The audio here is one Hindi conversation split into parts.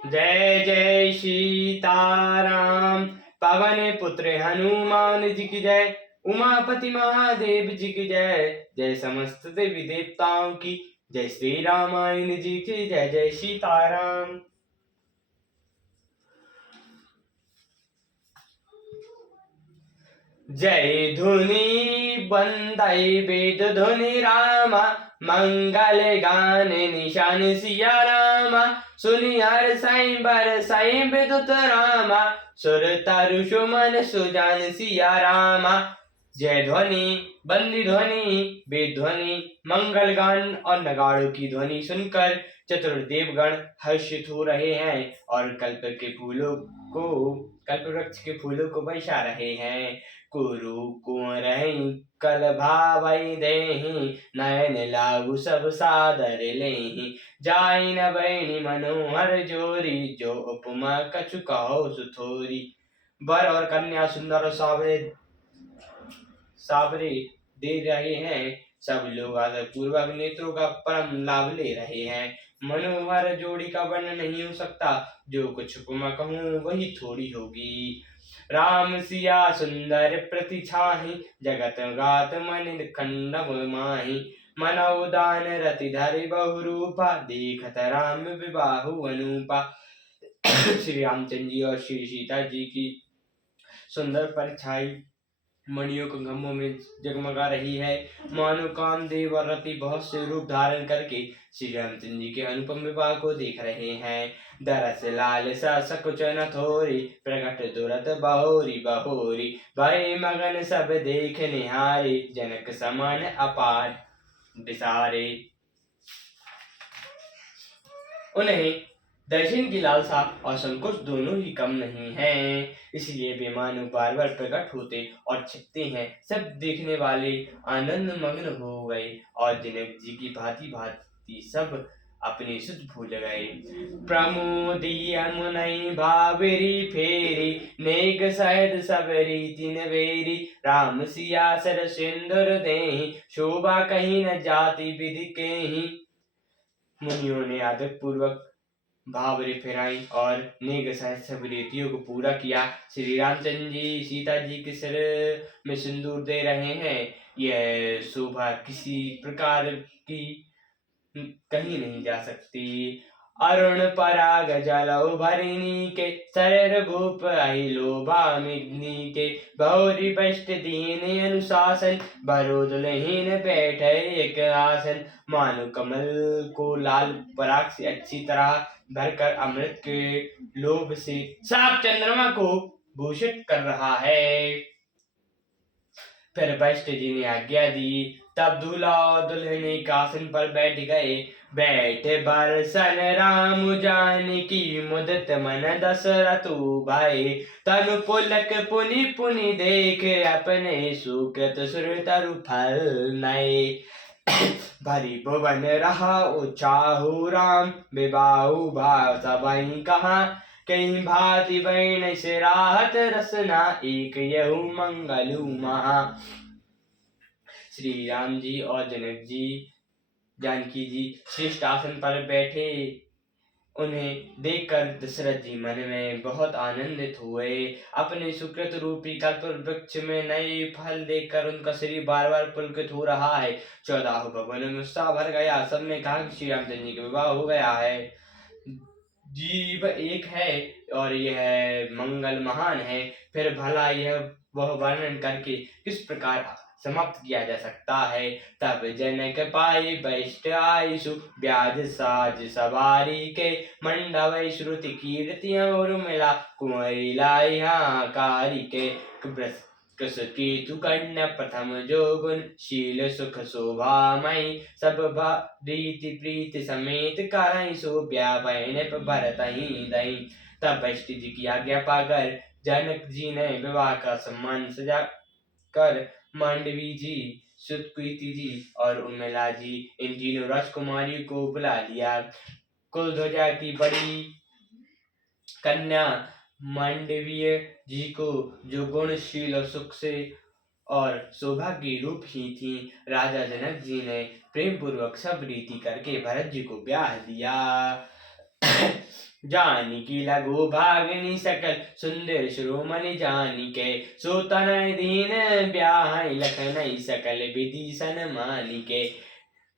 जय जय सीताराम। पवन पुत्र हनुमान जी की जय। उमापति महादेव जी की जय। जय समस्त देवी देवताओं की जय। श्री रामायण जी की जय। जय सीताराम। जय धुनि बंदे वेद धुनि रामा। मंगल गान निशान सिया रामा। सुनि हर साई बर साई विदुत रामा। सुर तरु सुमन सुजान सिया रामा। जय ध्वनि बंदी ध्वनि वेद ध्वनि मंगल गान और नगाड़ों की ध्वनि सुनकर चतुर्देवगण हर्षित हो रहे हैं और कल्प वृक्ष के फूलों को बरसा रहे हैं। कुरु कुंवरहि कल भावै देहि। नयन लागु सब सादर लेहि। जाई न बैनि मनोहर जोरी। जो उपमा कछु कहो सुथोरी। वर और कन्या सुंदर और सावरे दे रहे हैं। सब लोग आदर पूर्वक नेत्रों का परम लाभ ले रहे हैं। मनोहर जोड़ी का वर्णन नहीं हो सकता। जो कुछ उपमा कहूँ वही थोड़ी होगी। राम सिया सुंदर प्रतिछाहि। जगत गात मन खंडव माहि। मनोदान रति धरि बहुरूपा। देखत राम विबाहु अनूपा। श्री रामचंद्र जी और श्री सीता जी की सुंदर परछाई मणियों के गम्मों में जगमगा रही है। मानो कामदेव और रति बहुत से रूप धारण करके श्री रामचंद्र जी के अनुपम विवाह को देख रहे हैं। दरस लाल सकुच न थोरी। प्रकट दुरत बहोरी बहोरी। भय मगन सब देख निहारे। जनक समान अपार विसारे। उन्हें दर्शन की लालसा और संकोच दोनों ही कम नहीं है। इसलिए वे मानो बार बार प्रकट होते और छिपते हैं। सब देखने वाले आनंद मग्न हो गए और जनक जी की भांति भांति सब अपने सुध भूल गए। प्रमोदी मुनई भावेरी फेरी। नेक सहद सब रीति नवेरी। राम सिया सर सिंदूर देहि। शोभा कहीं न जाति विधि केहि। मुनियों ने आदर पूर्वक भावरे फेराई और नेक सहज सब रीतियों को पूरा किया। श्री रामचंद्र जी सीता जी के सिर में सिंदूर दे रहे हैं। यह शोभा किसी प्रकार की कहीं नहीं जा सकती। अरुण पराग जलौ भरिणी के। शरर भूप अहि लोभा मिग्नी के। बहुरी बष्ट दीन अनुशासन। बरोदलहीन बैठे एक आसन। मानो कमल को लाल पराग से अच्छी तरह भरकर अमृत के लोभ से साफ चंद्रमा को भूषित कर रहा है। फिर वशिष्ठ जी ने आज्ञा दी। तब दूल्हा और दुल्हन एक आसन पर बैठ गए। बैठ बरसन राम जानकी मुदित मन दशरथु भय। तनु पुलक पुनि पुनि देख अपने सुकृत सुरतरु फल नए। भरी भुवन रहा उचाहु राम। विबाहु भाव सबहि कहा। कहीं भांति वैन सिराहत रसना। एक यहु मंगलु महा। श्री राम जी और जनक जी जानकी जी श्रेष्ठ आसन पर बैठे। उन्हें देखकर दशरथ जी मन में बहुत आनंदित हुए। अपने सुकृत रूपी कल्प वृक्ष में नए फल देखकर उनका शरीर बार बार पुलकित हो रहा है। 14 भवन में उत्साह भर गया। सबने कहा कि श्री रामचंद्र जी का विवाह हो गया है। जीव एक है और यह मंगल महान है। फिर भला यह वह वर्णन करके किस प्रकार समाप्त किया जा सकता है। तब जनक पाई वशिष्ठ आयु। ब्याज साज सवारी के। मंडव श्रुति कीर्ति और मिला। कुंवरी लाई हाकारी के। केतु कन्या प्रथम जोगुन। शील सुख शोभामयी। सब रीति प्रीति समेत करई। सो ब्याह भरतहि दई। तब वशिष्ठ जी की आज्ञा पाकर जनक जी ने विवाह का सम्मान सजा कर मांडवी जी, सुतकीर्ति जी और उर्मिला जी इन तीनों राजकुमारियों को बुला लिया। कुलध्वजा की बड़ी कन्या मांडवीय जी को जो गुणशील और सुख से और शोभा की रूप ही थी, राजा जनक जी ने प्रेम पूर्वक सब रीति करके भरत जी को ब्याह दिया। जानकी लगो भागनी सकल सुंदर शिरोमणि जानिके सोतन दीन ब्याह लखनई सकल विदिशन मानिके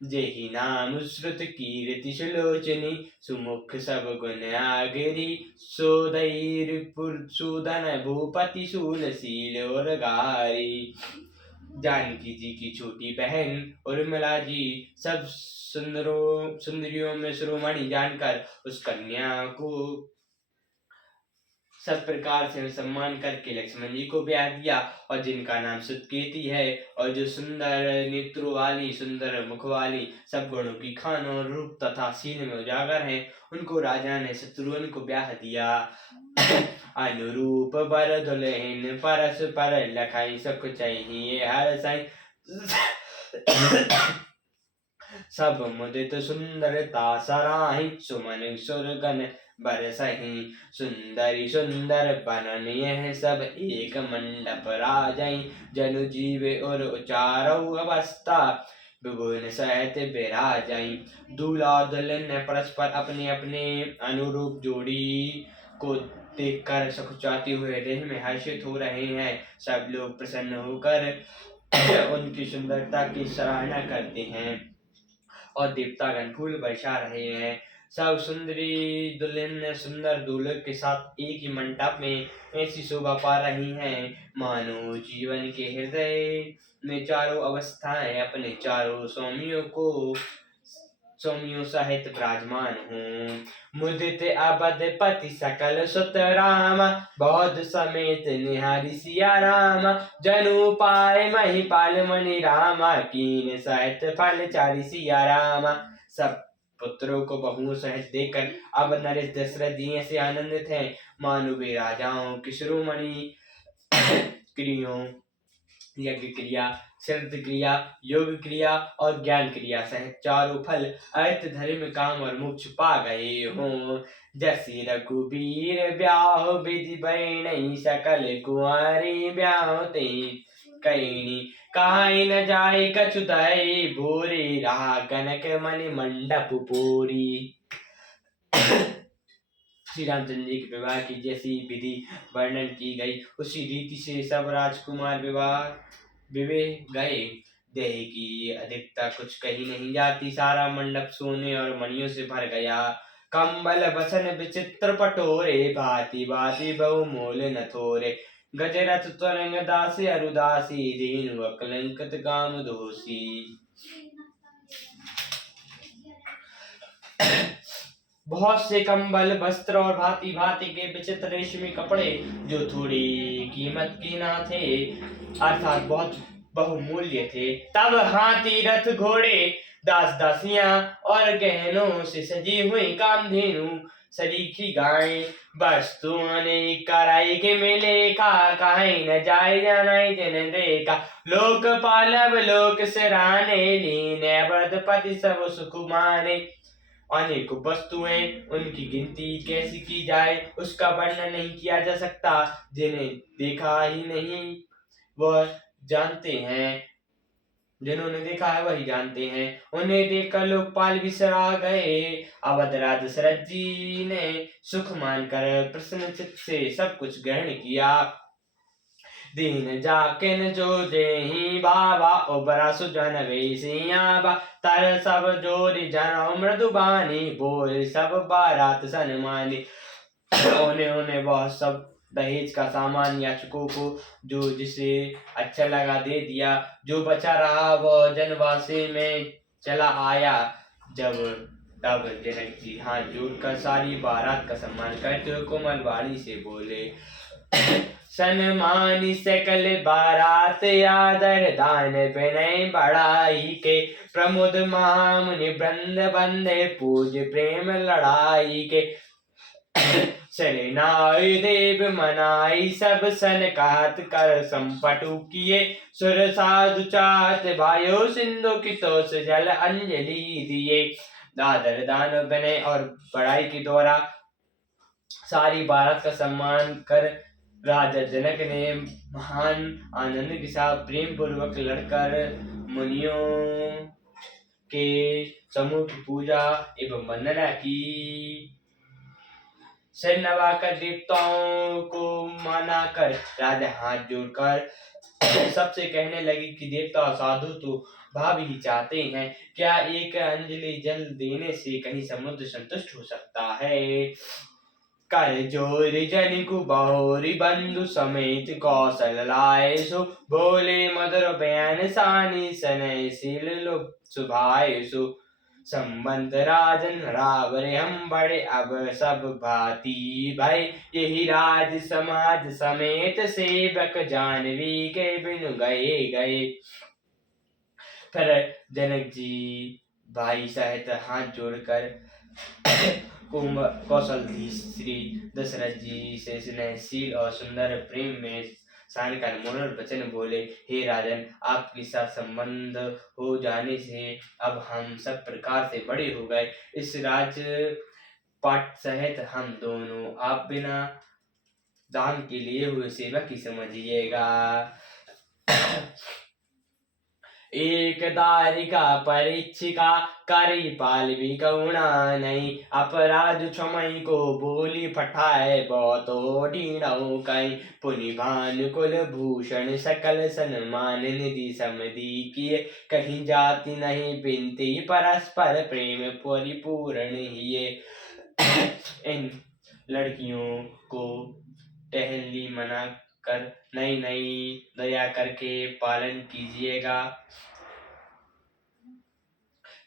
जेहि नाम श्रुत कीर्ति सुलोचनी सुमुख सब गुण आगरी सूदन भूपति शूलशील और गारी। जानकी जी की छोटी बहन उर्मिला जी सब सुंदरियों में शिरोमणि जानकर उस कन्या को सब प्रकार से सम्मान करके लक्ष्मण जी को ब्याह दिया, और जिनका नाम सुतकेती है और जो सुंदर नेत्रों वाली, सुंदर मुख वाली, सब गुणों की खान और रूप तथा सीन में उजागर है, उनको राजा ने शत्रुघ्न को ब्याह दिया। अनुरूप बर दुल्हन परस पर लखाई सुख चाहिए हर साई सब मुदित सुंदरता सराही सुमन सुरगन बरसही सुंदरी सुंदर बनन यह सब एक मंडप राजई जनु जीवे और उचारऊ अवस्था विभुन सहित विराजई। दूल्हा दुल्हन ने परस्पर अपने अपने अनुरूप जोड़ी को देखकर सकुचाते हुए देह में हर्षित हो रहे हैं। सब लोग प्रसन्न होकर उनकी सुंदरता की सराहना करते हैं और देवतागण फूल बरसा रहे हैं। सब सुंदरी दुल्हन सुंदर दूल्हे के साथ एक ही मंडप में ऐसी शोभा पा रही हैं मानो जीवन के हृदय में चारों अवस्थाएं अपने चारों स्वामियों सहित विराजमान हूँ। मुदित अबध पति सकल सुत राम बहुत समेत निहारी सिया राम जनु पाए महिपाल मणि रामा कीन सहित फल चारि सिया राम। सब पुत्रों को बहुओं सहित देखकर अब नरेश दशरथ जी ऐसे आनंदित हैं मानो वे राजाओं की शिरोमणि क्रियों यज्ञ क्रिया, सिद्ध क्रिया, योग क्रिया और ज्ञान क्रिया सहित चारों फल अर्थ धर्म काम और मोक्ष पा गए हों। जैसे रघुबीर ब्याह विधि बैनई सकल कुंवारी ब्याहते कईनी काई न जाए कछु दई भोरे रहा कनक मणि मंडप पूरी। श्री रामचंद्र जी के विवाह की जैसी विधि वर्णन की गई उसी रीति से सब राजकुमार विवाह गए। देह की अधिकता कुछ कही नहीं जाती। सारा मंडप सोने और मणियों से भर गया। कंबल बसन विचित्र पटोरे भांति भांति बहुमूल न थोरे गजरथ त्वरंग दासी अरुदासी दीनु अकलंकित काम दोषी। बहुत से कंबल वस्त्र और भांति भांति के विचित्र रेशमी कपड़े जो थोड़ी कीमत के ना थे अर्थात बहुत बहुमूल्य थे। तब हाथी रथ घोड़े दास दासियां और गहनों से सजी हुई कामधेनु सरीखी गाय वस्तु अनेक कराई के मिले का कहीं न जाए जानाई जन देखा लोक पालब लोक सराने लीने व्रतपति सब सुख माने। अनेक वस्तुएं उनकी गिनती कैसी की जाए उसका वर्णन नहीं किया जा सकता। जिन्हें देखा ही नहीं वह जानते हैं, जिन्होंने देखा है वही जानते हैं। उन्हें देखकर लोकपाल भी सरा गए। अवध राज दशरथ जी ने सुख मानकर प्रसन्न चित्त से सब कुछ ग्रहण किया। दीन जाकिन जो देही बाबा उबरा सुजन वेसियाबा तर सब जोरी जन मृदुबानी बोल सब बारात सनमानी। उन्हें बहुत सब दहेज का सामान याचकों को जो जिसे अच्छा लगा दे दिया। जो बचा रहा वह जनवासी में चला आया। तब जनक जी हाथ जोड़कर सारी बारात का सम्मान करते हुए कोमल वाणी से बोले सन्मानी सकल बारात आदर दान विनय बड़ाई के प्रमुद महामुनि वृंद बंदे पूज प्रेम लड़ाई के। शरणाई देव मनाई सब सन कहत कर संपटु किए सुर साधु चाहत भाइयों सिंधु की तोष जल अंजलि दिए। दादर दान विनय और बड़ाई के द्वारा सारी बारात का सम्मान कर राजा जनक ने महान आनंद के साथ प्रेम पूर्वक लड़कर मुनियों के समूह की पूजा एवं वंदना की। सिर नवाकर देवताओं को माना कर राजा हाथ जोड़कर सबसे कहने लगी कि देवता साधु तो भाव ही चाहते हैं, क्या एक अंजलि जल देने से कहीं समुद्र संतुष्ट हो सकता है। कर जोर जन को बहुरी बंधु समेत कौशल लाए सो, बोले मधुर बयान सानी सनय शील लुप सुभाए सो। संबंध राजन रावरे हम बड़े अब सब भांति भय, यही राज समाज समेत सेवक जानवी के बिनु गए गए। फिर जनक जी भाई सहित हाथ जोड़कर कौशलधीश श्री दशरथ जी से स्नेहशील और सुंदर प्रेम में सान कर मनोहर वचन बोले, हे राजन, आपके साथ संबंध हो जाने से अब हम सब प्रकार से बड़े हो गए। इस राज पाट सहित हम दोनों आप बिना दान के लिए हुए सेवक ही समझिएगा। एक दारिका परीक्षिका करी पाल भी करुणा नहीं, अपराध क्षमई को बोली फटाए बहुत ढीणौ कई। पुनि भानु कुल भूषण सकल सन्मान निधि समधि किए, कहीं जाति नहीं बिनती परस्पर प्रेम परिपूर्ण हिये। इन लड़कियों को टहलनी मना कर नई नई दया करके पालन कीजिएगा।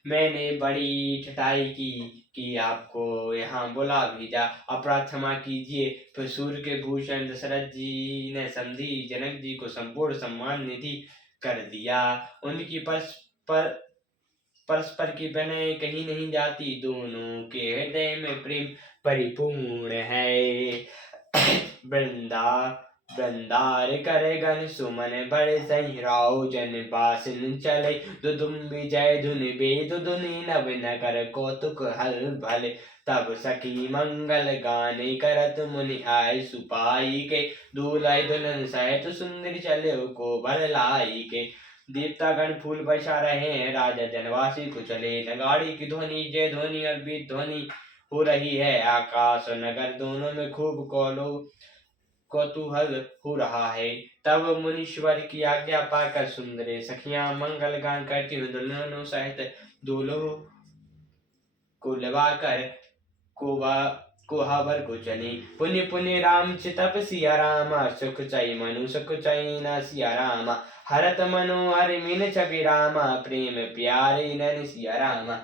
मैंने बड़ी ठठाई की कि आपको यहाँ बुला भेजा, अपराध क्षमा कीजिए। फिर सूर्य के भूषण दशरथ जी ने समझी जनक जी को संपूर्ण सम्मान निधि कर दिया। उनकी परस्पर की बने कहीं नहीं जाती, दोनों के हृदय में प्रेम परिपूर्ण है। वृंदार करे गण सुमन बड़े सही, राव जन बासिन चले दुदुम्बी जय धुनि बेद धुनि नव नगर कौतुक हल भले। तब सखी मंगल गाने करत मुनि आय सुपाई के, दूल्हे दुल्हन सहित सुंदर चले को भर लाई के। देवतागण फूल बरसा रहे हैं, राजा जनवासी को चले नगाड़ी की ध्वनि जय ध्वनि और बीत ध्वनि हो रही है। आकाश और नगर दोनों में खूब कौतूहल हो रहा है। तब मुनीश्वर की आज्ञा पाकर सुंदर सखियां मंगल गान करती हुई दुल्हनों सहित दूल्हों को लवाकर कोहाबर को चली। पुण्य पुण्य राम चितप सिया रामा, सुख चई मनु सुख चई न सिया रामा। हरत मनोहर मिन छवि रामा, प्रेम प्यारे नन सिया रामा।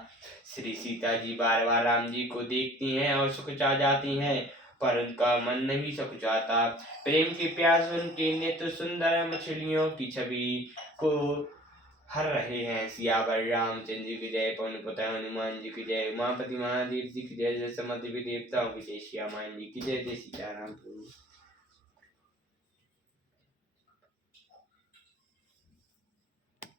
श्री सीता जी बार बार राम जी को देखती हैं और सुख चा जाती हैं, पर उनका मन नहीं सुख जाता। प्रेम की प्यास उनके नेत्र सुंदर मछलियों की छवि को हर रहे हैं। सियावर रामचंद्र जी की जय, पवन पुत्र हनुमान जी की जय, उमापति महादेव जी की जय, जय समस्त देवी देवताओं की जय, श्यामान जी की जय, जय सीताराम।